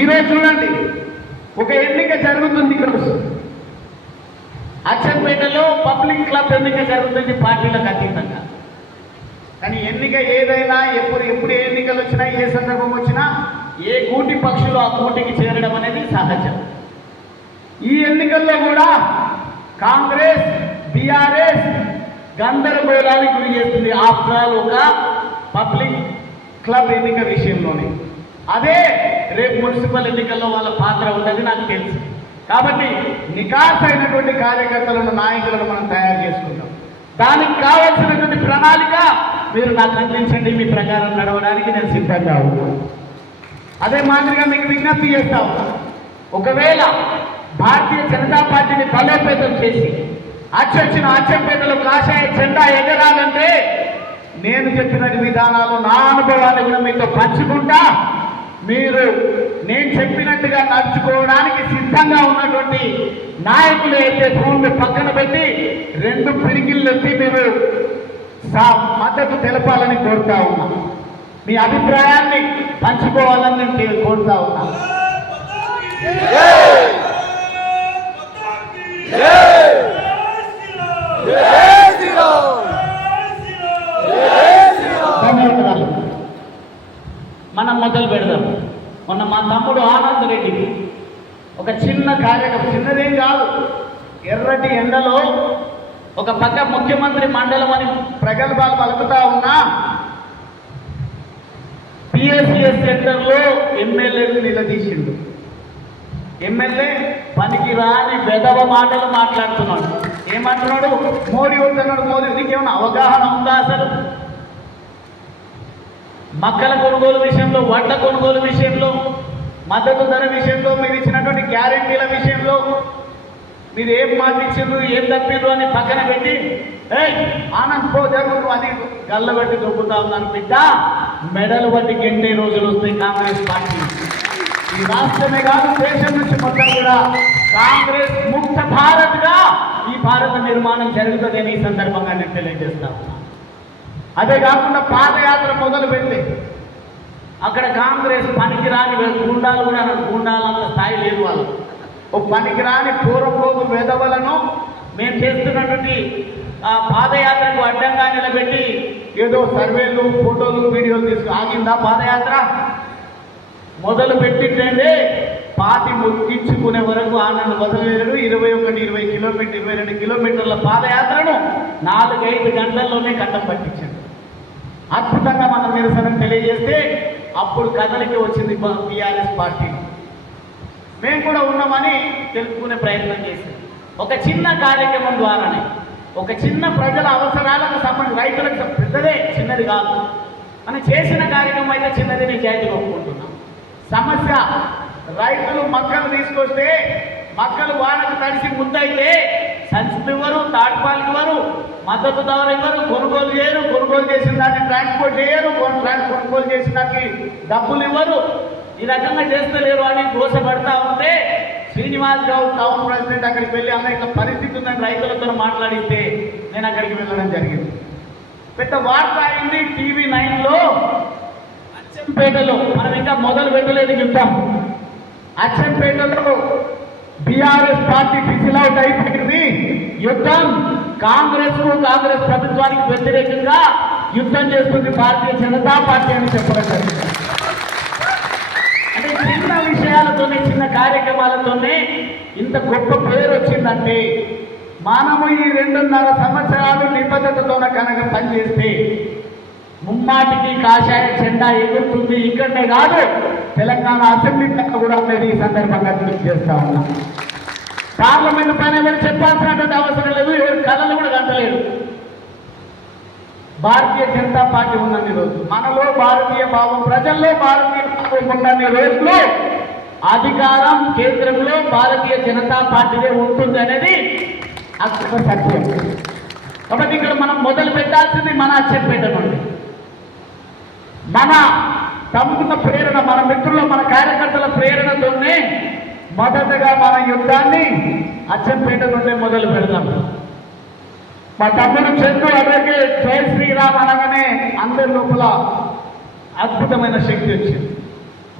ఈరోజు చూడండి, ఒక ఎన్నిక జరుగుతుంది ఇక్కడ అచ్చంపేటలో పబ్లిక్ క్లబ్ ఎన్నిక జరుగుతుంది పార్టీలకు అతీతంగా. కానీ ఎన్నిక ఏదైనా ఎప్పుడు ఏ ఎన్నికలు వచ్చినా ఏ సందర్భం వచ్చినా ఏ కూటి పక్షులు ఆ కూటికి చేరడం అనేది సహజం. ఈ ఎన్నికల్లో కూడా కాంగ్రెస్ బీఆర్ఎస్ గందరగోళానికి గురి చేస్తుంది. ఆఫ్టర్ ఆల్ ఒక పబ్లిక్ క్లబ్ ఎన్నిక విషయంలోనే. అదే రేపు మున్సిపల్ ఎన్నికల్లో వాళ్ళ పాత్ర ఉన్నది నాకు తెలుసు. కాబట్టి నికాస్ అయినటువంటి కార్యకర్తలను నాయకులను మనం తయారు చేసుకుంటాం. దానికి కావాల్సినటువంటి ప్రణాళిక మీరు నాకు అందించండి. మీ ప్రకారం నడవడానికి నేను సిద్ధంగా ఉన్నాను. అదే మాదిరిగా మీకు విజ్ఞప్తి చేస్తా ఉన్నా, ఒకవేళ భారతీయ జనతా పార్టీని బలోపేతం చేసి అచ్చంపేటలో కాషాయ జెండా ఎగరాలంటే నేను చెప్పిన విధానాలు నా అనుభవాన్ని కూడా మీతో పంచుకుంటా. మీరు నేను చెప్పినట్టుగా నడుచుకోవడానికి సిద్ధంగా ఉన్నటువంటి నాయకులు అయితే ఫోన్లు పక్కన పెట్టి 2 పిడికిళ్ళు ఎత్తి మీరు మద్దతు తెలపాలని కోరుతా ఉన్నా. మీ అభిప్రాయాన్ని పంచుకోవాలని నేను కోరుతా ఉన్నా. ధన్యవాదాలు. మనం మొదలు పెడదాం. మొన్న మా తమ్ముడు ఆనంద్ రెడ్డికి ఒక చిన్న కార్యక్రమం, చిన్నదేం కాదు, ఎర్రటి ఎండలో ఒక పక్క ముఖ్యమంత్రి మండలం అని ప్రగల్భాలు పలుకుతా ఉన్నా పిఎస్సిఎస్ సెంటర్లో ఎమ్మెల్యేలు నిలదీసిండు. ఎమ్మెల్యే పనికి రాని వెధవ మాటలు మాట్లాడుతున్నాడు. ఏమంటున్నాడు? మోడీ వస్తున్నాడు. మోడీ నీకేమైనా అవగాహన ఉందా? అసలు మక్కల కొనుగోలు విషయంలో, వడ్ల కొనుగోలు విషయంలో, మద్దతు ధర విషయంలో, మీరు ఇచ్చినటువంటి గ్యారెంటీల విషయంలో మీరు ఏం మాట ఇచ్చిండ్రు, ఏం తప్పిండ్రు అని పక్కన పెట్టి ఆనంద్ పో జరుగుతూ అది గల్లబట్టి దొబ్బుతా ఉన్నాను బిడ్డ. మెడలు బట్టి గెంటే రోజులు వస్తాయి కాంగ్రెస్ పార్టీ. ఈ రాష్ట్రమే కాదు దేశం నుంచి మొత్తం కూడా కాంగ్రెస్ ముక్త భారత్గా ఈ భారత నిర్మాణం జరుగుతుందని ఈ సందర్భంగా నేను తెలియజేస్తా ఉన్నా. అదే కాకుండా పాదయాత్ర మొదలు పెడితే అక్కడ కాంగ్రెస్ పనికిరాని గుండాలు కూడా, గుండాలంత స్థాయి లేదు వాళ్ళు. ఓ పనికిరాని పూర్వపోగు వెధవలను మేము చేస్తున్నటువంటి పాదయాత్రకు అడ్డంగా నిలబెట్టి ఏదో సర్వేలు, ఫోటోలు, వీడియోలు ఆగిందా పాదయాత్ర? మొదలు పెట్టిందంటే పార్టీ ముగించుకునే వరకు ఆనంద్ వదలలేడు. 22 కిలోమీటర్ల పాదయాత్రను 4-5 గంటల్లోనే కట్టం పట్టించాడు. అద్భుతంగా మనం నిరసన తెలియజేస్తే అప్పుడు కథలకి వచ్చింది టీఆర్ఎస్ పార్టీ. మేము కూడా ఉన్నామని తెలుసుకునే ప్రయత్నం చేశాం. ఒక చిన్న కార్యక్రమం ద్వారానే, ఒక చిన్న ప్రజల అవసరాలకు సంబంధించి, రైతులకు పెద్దదే, చిన్నది కాదు అని చేసిన కార్యక్రమం అయితే చిన్నది నిజాయితీగా ఒప్పుకుంటున్నాం. సమస్య రైతులు మక్కలు తీసుకొస్తే మక్కలు వానకు తడిసి ముద్దయితే సంచులు ఇవ్వరు, తాటిపాలు ఇవ్వరు, మద్దతు ధర ఇవ్వరు, కొనుగోలు చేయరు, కొనుగోలు చేసిన దాన్ని ట్రాన్స్పోర్ట్ చేయరు, కొనుగోలు చేసిన దానికి డబ్బులు ఇవ్వరు. ఈ రకంగా చేస్తలేరు అని దోషపడతా ఉంటే శ్రీనివాస్ గౌడ్ టౌన్ ప్రెసిడెంట్ అక్కడికి వెళ్ళి అన్న ఇట్లా పరిస్థితి ఉందని రైతులతో మాట్లాడితే నేను అక్కడికి వెళ్ళడం జరిగింది. పెద్ద వార్త అయింది టీవీ 9లో. అచ్చంపేటలో మనం ఇంకా మొదలు పెట్టలేదు యుద్ధం. అచ్చంపేటలో బీఆర్ఎస్ పార్టీ ఫిజిల్ అవుట్ అయిపోయింది. యుద్ధం కాంగ్రెస్ ప్రభుత్వానికి వ్యతిరేకంగా యుద్ధం చేస్తుంది భారతీయ జనతా పార్టీ అని చెప్పడం జరిగింది. అంటే చిన్న విషయాలతోనే, చిన్న కార్యక్రమాలతోనే ఇంత గొప్ప పేరు వచ్చిందంటే మనము ఈ 2.5 సంవత్సరాలు నిబద్ధతతో కనుక పనిచేస్తే ముమ్మాటికి కాషాయ జెండా ఎగురుతుంది. ఇక్కడనే కాదు, తెలంగాణ అసెంబ్లీ కూడా అనేది ఈ సందర్భంగా తెలియజేస్తా ఉన్నాం. పార్లమెంట్ పైన ఎవరు చెప్పాల్సినటువంటి అవసరం లేదు, ఎవరు కళలు కూడా గంటలేదు. భారతీయ జనతా పార్టీ ఉన్నన్ని రోజులు, మనలో భారతీయ భావం, ప్రజల్లో భారతీయ భావం ఉన్నన్ని రోజులు అధికారం కేంద్రంలో భారతీయ జనతా పార్టీనే ఉంటుంది అనేది అక్షర సత్యం. కాబట్టి ఇక్కడ మనం మొదలు పెట్టాల్సింది మన అచ్చంపేట నుండి. మన తమ్ముల ప్రేరణ, మన మిత్రుల, మన కార్యకర్తల ప్రేరణతోనే మొదటగా మన యుద్ధాన్ని అచ్చంపేట నుండే మొదలు పెడతాం. మా తమ్ముడు చంద్రు అలాగే జై శ్రీరామ్ అనగానే అందరి లోపల అద్భుతమైన శక్తి వచ్చింది.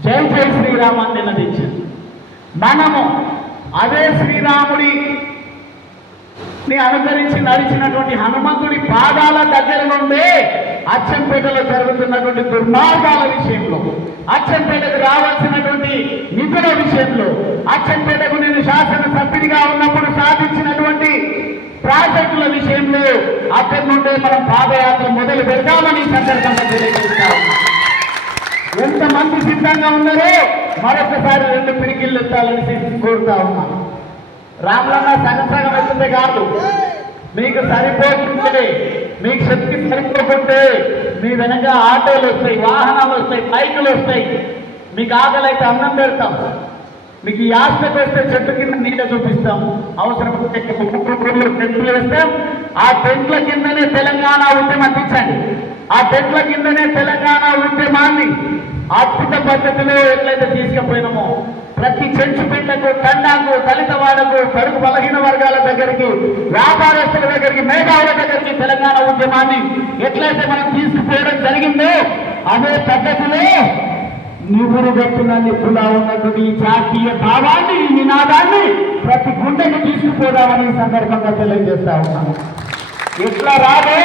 జై జై శ్రీరామ్ అని నినదించారు. మనము అదే శ్రీరాముడి అనుసరించి నడిచినటువంటి హనుమంతుడి పాదాల దగ్గర నుండే అచ్చంపేటలో జరుగుతున్నటువంటి దుర్మార్గాల విషయంలో, అచ్చంపేటకు రావాల్సినటువంటి నిధుల విషయంలో, అచ్చంపేటకు నేను శాసనసభ్యుడిగా ఉన్నప్పుడు సాధించినటువంటి ప్రాజెక్టుల విషయంలో అక్కడి నుండే మనం పాదయాత్ర మొదలు పెడతామని సందర్భంగా తెలియజేస్తాం. ఎంతమంది సిద్ధంగా ఉన్నారో మరొకసారి 2 పిడికిళ్ళు ఎత్తాలని కోరుతా ఉన్నాం. రాములన్న సగం వెళ్తుందే కాదు, మీకు సరిపోతుంటే, మీకు శక్తి సరిపోకుంటే మీ వెనక ఆటోలు వస్తాయి, వాహనాలు వస్తాయి, బైకులు వస్తాయి. మీకు ఆకలి అయితే అన్నం పెడతాం, మీకు ఈ ఆస్తికి వస్తే చెట్టు కింద నీళ్ళ చూపిస్తాం, అవసరం టెంట్లు వేస్తాం. ఆ టెంట్ల కిందనే తెలంగాణ ఉద్యమం తెచ్చండి. ఆ టెంట్ల కిందనే తెలంగాణ ఉద్యమాన్ని అద్భుత పద్ధతిలో ఎట్లయితే తీసుకుపోయినామో ప్రతి చెంచుపేటకు, తండాకు, దళితవాడకు, పరుగు బలహీన వర్గాల దగ్గరికి, వ్యాపారస్తుల దగ్గరికి, మేధావుల దగ్గరికి తెలంగాణ ఉద్యమాన్ని ఎట్లయితే మనం తీసుకుపోవడం జరిగిందో అదే పద్ధతిలో నివురు గట్టున నిప్పులా ఉన్నటువంటి ఈ జాతీయ భావాన్ని, ఈ నినాదాన్ని ప్రతి గుండెకు తీసుకుపోదామని సందర్భంగా తెలియజేస్తా ఉన్నాను. ఎట్లా రాదో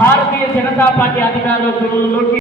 భారతీయ జనతా పార్టీ అధికారులలోకి